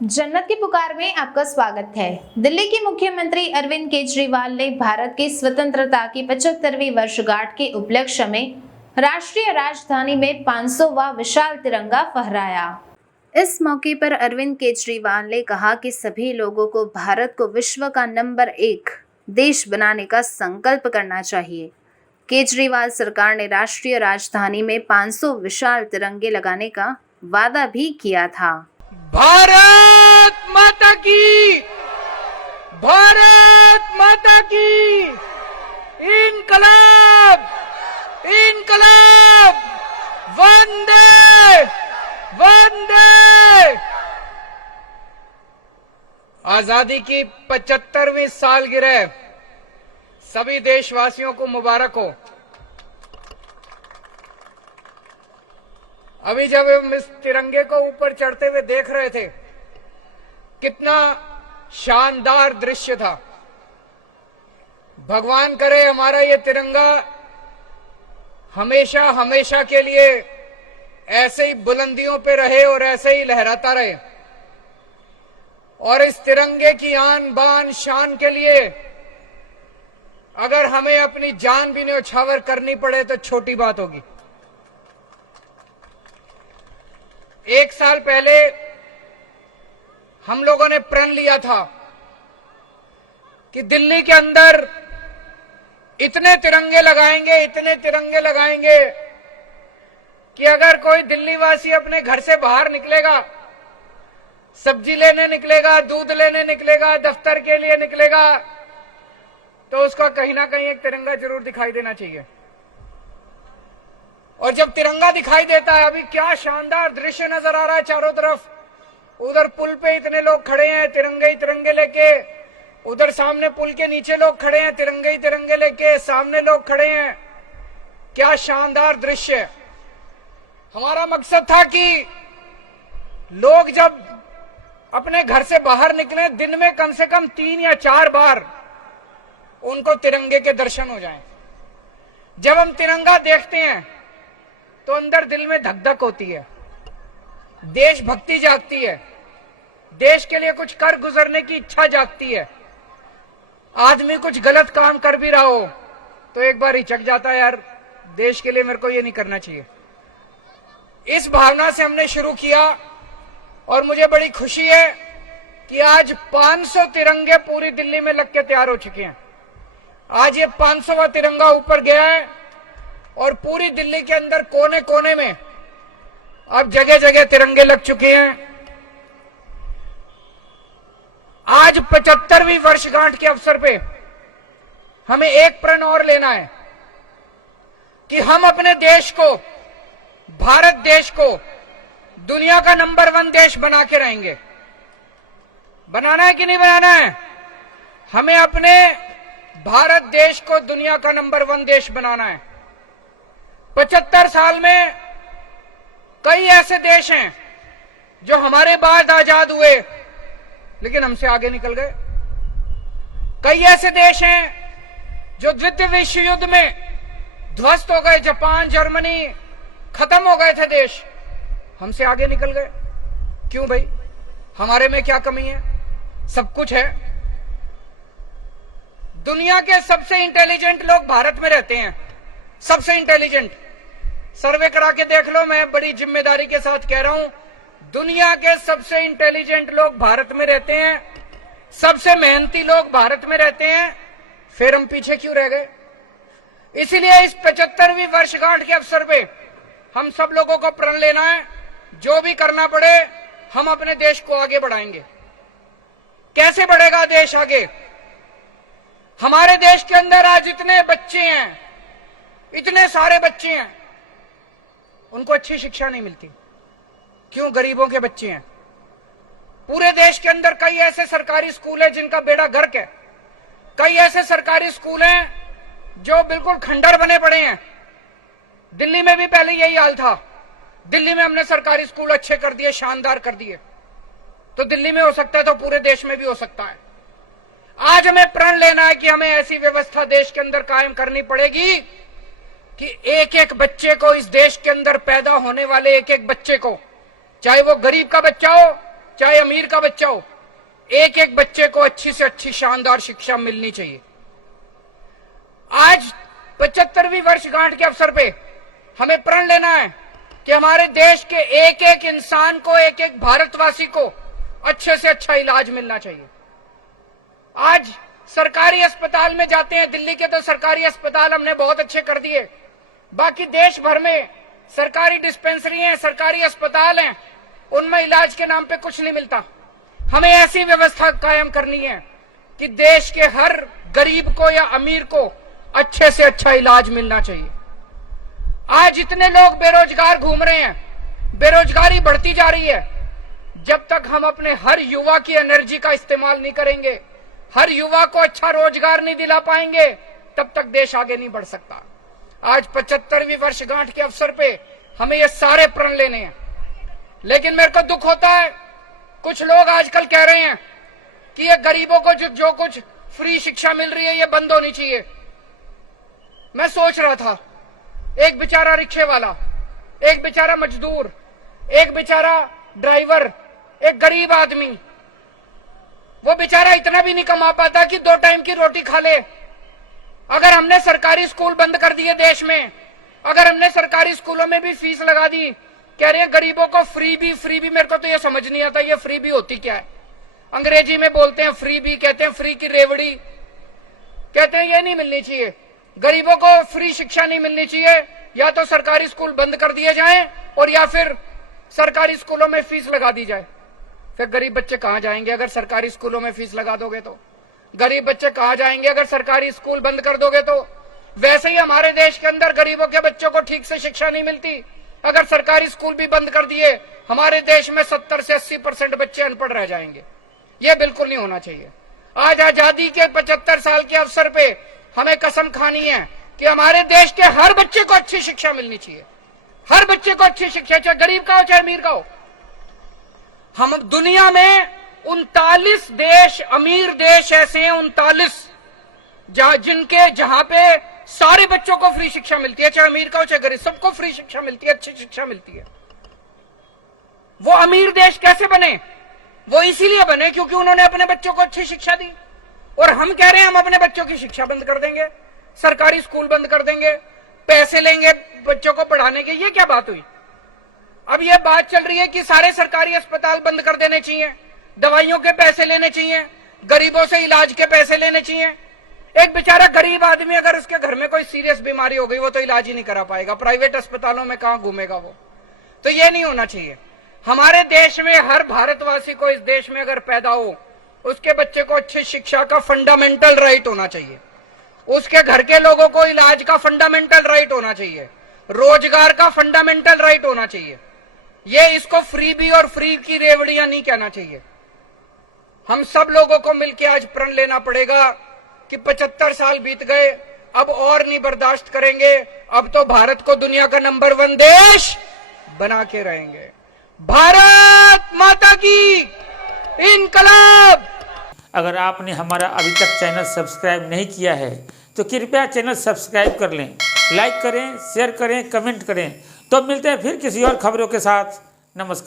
जन्नत की पुकार में आपका स्वागत है। दिल्ली के मुख्यमंत्री अरविंद केजरीवाल ने भारत की स्वतंत्रता की 75वीं वर्षगांठ के उपलक्ष्य में राष्ट्रीय राजधानी में 500वां विशाल तिरंगा फहराया। इस मौके पर अरविंद केजरीवाल ने कहा कि सभी लोगों को भारत को विश्व का नंबर 1 देश बनाने का संकल्प करना चाहिए। केजरीवाल सरकार ने राष्ट्रीय राजधानी में 500 विशाल तिरंगे लगाने का वादा भी किया था। भारत माता की, भारत माता की, इनकलाब, इनकलाब, वंदे, वंदे। आजादी की 75वीं सालगिरह सभी देशवासियों को मुबारक हो। अभी जब हम इस तिरंगे को ऊपर चढ़ते हुए देख रहे थे, कितना शानदार दृश्य था। भगवान करे हमारा ये तिरंगा हमेशा हमेशा के लिए ऐसे ही बुलंदियों पे रहे और ऐसे ही लहराता रहे। और इस तिरंगे की आन बान शान के लिए अगर हमें अपनी जान भी न्यौछावर करनी पड़े तो छोटी बात होगी। 1 साल पहले हम लोगों ने प्रण लिया था कि दिल्ली के अंदर इतने तिरंगे लगाएंगे, इतने तिरंगे लगाएंगे कि अगर कोई दिल्ली वासी अपने घर से बाहर निकलेगा, सब्जी लेने निकलेगा, दूध लेने निकलेगा, दफ्तर के लिए निकलेगा, तो उसको कहीं ना कहीं एक तिरंगा जरूर दिखाई देना चाहिए। और जब तिरंगा दिखाई देता है, अभी क्या शानदार दृश्य नजर आ रहा है चारों तरफ। उधर पुल पे इतने लोग खड़े हैं तिरंगे ही तिरंगे लेके, उधर सामने पुल के नीचे लोग खड़े हैं तिरंगे ही तिरंगे लेके, सामने लोग खड़े हैं। क्या शानदार दृश्य। हमारा मकसद था कि लोग जब अपने घर से बाहर निकले, दिन में कम से कम 3 या 4 बार उनको तिरंगे के दर्शन हो जाएं। जब हम तिरंगा देखते हैं तो अंदर दिल में धक धक होती है, देशभक्ति जागती है, देश के लिए कुछ कर गुजरने की इच्छा जागती है। आदमी कुछ गलत काम कर भी रहा हो तो एक बार हिचक जाता है, यार देश के लिए मेरे को ये नहीं करना चाहिए। इस भावना से हमने शुरू किया और मुझे बड़ी खुशी है कि आज 500 तिरंगे पूरी दिल्ली में लग के तैयार हो चुके हैं। आज ये 500वां तिरंगा ऊपर गया है और पूरी दिल्ली के अंदर कोने कोने में अब जगह जगह तिरंगे लग चुके हैं। आज 75वीं वर्षगांठ के अवसर पे हमें एक प्रण और लेना है कि हम अपने देश को, भारत देश को दुनिया का नंबर 1 देश बना के रहेंगे। बनाना है कि नहीं बनाना है? हमें अपने भारत देश को दुनिया का नंबर 1 देश बनाना है। 75 साल में कई ऐसे देश हैं जो हमारे बाद आजाद हुए लेकिन हमसे आगे निकल गए। कई ऐसे देश हैं जो द्वितीय विश्व युद्ध में ध्वस्त हो गए, जापान, जर्मनी, खत्म हो गए थे देश, हमसे आगे निकल गए। क्यों भाई? हमारे में क्या कमी है? सब कुछ है। दुनिया के सबसे इंटेलिजेंट लोग भारत में रहते हैं, सबसे इंटेलिजेंट। सर्वे करा के देख लो, मैं बड़ी जिम्मेदारी के साथ कह रहा हूं, दुनिया के सबसे इंटेलिजेंट लोग भारत में रहते हैं, सबसे मेहनती लोग भारत में रहते हैं। फिर हम पीछे क्यों रह गए? इसीलिए इस 75वीं वर्षगांठ के अवसर पे हम सब लोगों को प्रण लेना है, जो भी करना पड़े हम अपने देश को आगे बढ़ाएंगे। कैसे बढ़ेगा देश आगे? हमारे देश के अंदर आज इतने बच्चे हैं, इतने सारे बच्चे हैं, उनको अच्छी शिक्षा नहीं मिलती। क्यों? गरीबों के बच्चे हैं। पूरे देश के अंदर कई ऐसे सरकारी स्कूल हैं जिनका बेड़ा गर्क है। कई ऐसे सरकारी स्कूल हैं जो बिल्कुल खंडर बने पड़े हैं। दिल्ली में भी पहले यही हाल था। दिल्ली में हमने सरकारी स्कूल अच्छे कर दिए, शानदार कर दिए। तो दिल्ली में हो सकता है तो पूरे देश में भी हो सकता है। आज हमें प्रण लेना है कि हमें ऐसी व्यवस्था देश के अंदर कायम करनी पड़ेगी कि एक एक बच्चे को, इस देश के अंदर पैदा होने वाले एक एक बच्चे को, चाहे वो गरीब का बच्चा हो, चाहे अमीर का बच्चा हो, एक एक बच्चे को अच्छी से अच्छी शानदार शिक्षा मिलनी चाहिए। आज 75वीं वर्षगांठ के अवसर पे हमें प्रण लेना है कि हमारे देश के एक एक इंसान को, एक एक भारतवासी को अच्छे से अच्छा इलाज मिलना चाहिए। आज सरकारी अस्पताल में जाते हैं, दिल्ली के तो सरकारी अस्पताल हमने बहुत अच्छे कर दिए, बाकी देश भर में सरकारी डिस्पेंसरी हैं, सरकारी अस्पताल हैं, उनमें इलाज के नाम पे कुछ नहीं मिलता। हमें ऐसी व्यवस्था कायम करनी है कि देश के हर गरीब को या अमीर को अच्छे से अच्छा इलाज मिलना चाहिए। आज इतने लोग बेरोजगार घूम रहे हैं, बेरोजगारी बढ़ती जा रही है। जब तक हम अपने हर युवा की एनर्जी का इस्तेमाल नहीं करेंगे, हर युवा को अच्छा रोजगार नहीं दिला पाएंगे, तब तक देश आगे नहीं बढ़ सकता। आज 75वीं वर्षगांठ के अवसर पे हमें ये सारे प्रण लेने हैं। लेकिन मेरे को दुख होता है, कुछ लोग आजकल कह रहे हैं कि ये गरीबों को जो कुछ फ्री शिक्षा मिल रही है ये बंद होनी चाहिए। मैं सोच रहा था, एक बेचारा रिक्शे वाला, एक बेचारा मजदूर, एक बेचारा ड्राइवर, एक गरीब आदमी, वो बेचारा इतना भी नहीं कमा पाता कि 2 टाइम की रोटी खा ले। अगर हमने सरकारी स्कूल बंद कर दिए देश में, अगर हमने सरकारी स्कूलों में भी फीस लगा दी, कह रहे हैं गरीबों को फ्री भी, मेरे को तो ये समझ नहीं आता ये फ्री भी होती क्या है। अंग्रेजी में बोलते हैं फ्री भी, कहते हैं फ्री की रेवड़ी, कहते हैं ये नहीं मिलनी चाहिए। गरीबों को फ्री शिक्षा नहीं मिलनी चाहिए, या तो सरकारी स्कूल बंद कर दिए जाएं और या फिर सरकारी स्कूलों में फीस लगा दी जाए। फिर गरीब बच्चे कहां जाएंगे अगर सरकारी स्कूलों में फीस लगा दोगे तो? गरीब बच्चे कहां जाएंगे अगर सरकारी स्कूल बंद कर दोगे तो? वैसे ही हमारे देश के अंदर गरीबों के बच्चों को ठीक से शिक्षा नहीं मिलती। अगर सरकारी स्कूल भी बंद कर दिए, हमारे देश में 70 से 80% बच्चे अनपढ़ रह जाएंगे। ये बिल्कुल नहीं होना चाहिए। आज आजादी के 75 साल के अवसर पे हमें कसम खानी है कि हमारे देश के हर बच्चे को अच्छी शिक्षा मिलनी चाहिए। हर बच्चे को अच्छी शिक्षा, चाहे गरीब का हो चाहे अमीर का हो। हम दुनिया में 39 देश, अमीर देश ऐसे हैं 39, जहां पे सारे बच्चों को फ्री शिक्षा मिलती है, चाहे अमीर का हो चाहे गरीब, सबको फ्री शिक्षा मिलती है, अच्छी शिक्षा मिलती है। वो अमीर देश कैसे बने? वो इसीलिए बने क्योंकि उन्होंने अपने बच्चों को अच्छी शिक्षा दी। और हम कह रहे हैं हम अपने बच्चों की शिक्षा बंद कर देंगे, सरकारी स्कूल बंद कर देंगे, पैसे लेंगे बच्चों को पढ़ाने के। ये क्या बात हुई? अब ये बात चल रही है कि सारे सरकारी अस्पताल बंद कर देने चाहिए, दवाइयों के पैसे लेने चाहिए, गरीबों से इलाज के पैसे लेने चाहिए। एक बेचारा गरीब आदमी अगर उसके घर में कोई सीरियस बीमारी हो गई, वो तो इलाज ही नहीं करा पाएगा, प्राइवेट अस्पतालों में कहां घूमेगा वो? तो ये नहीं होना चाहिए। हमारे देश में हर भारतवासी को इस देश में अगर पैदा हो, उसके बच्चे को अच्छी शिक्षा का फंडामेंटल राइट होना चाहिए, उसके घर के लोगों को इलाज का फंडामेंटल राइट होना चाहिए, रोजगार का फंडामेंटल राइट होना चाहिए। ये इसको फ्री भी और फ्री की रेवड़ियां नहीं कहना चाहिए। हम सब लोगों को मिलकर आज प्रण लेना पड़ेगा कि 75 साल बीत गए, अब और नहीं बर्दाश्त करेंगे। अब तो भारत को दुनिया का नंबर 1 देश बना के रहेंगे। भारत माता की इनकलाब। अगर आपने हमारा अभी तक चैनल सब्सक्राइब नहीं किया है तो कृपया चैनल सब्सक्राइब कर लें, लाइक करें, शेयर करें, कमेंट करें। तो मिलते हैं फिर किसी और खबरों के साथ। नमस्कार।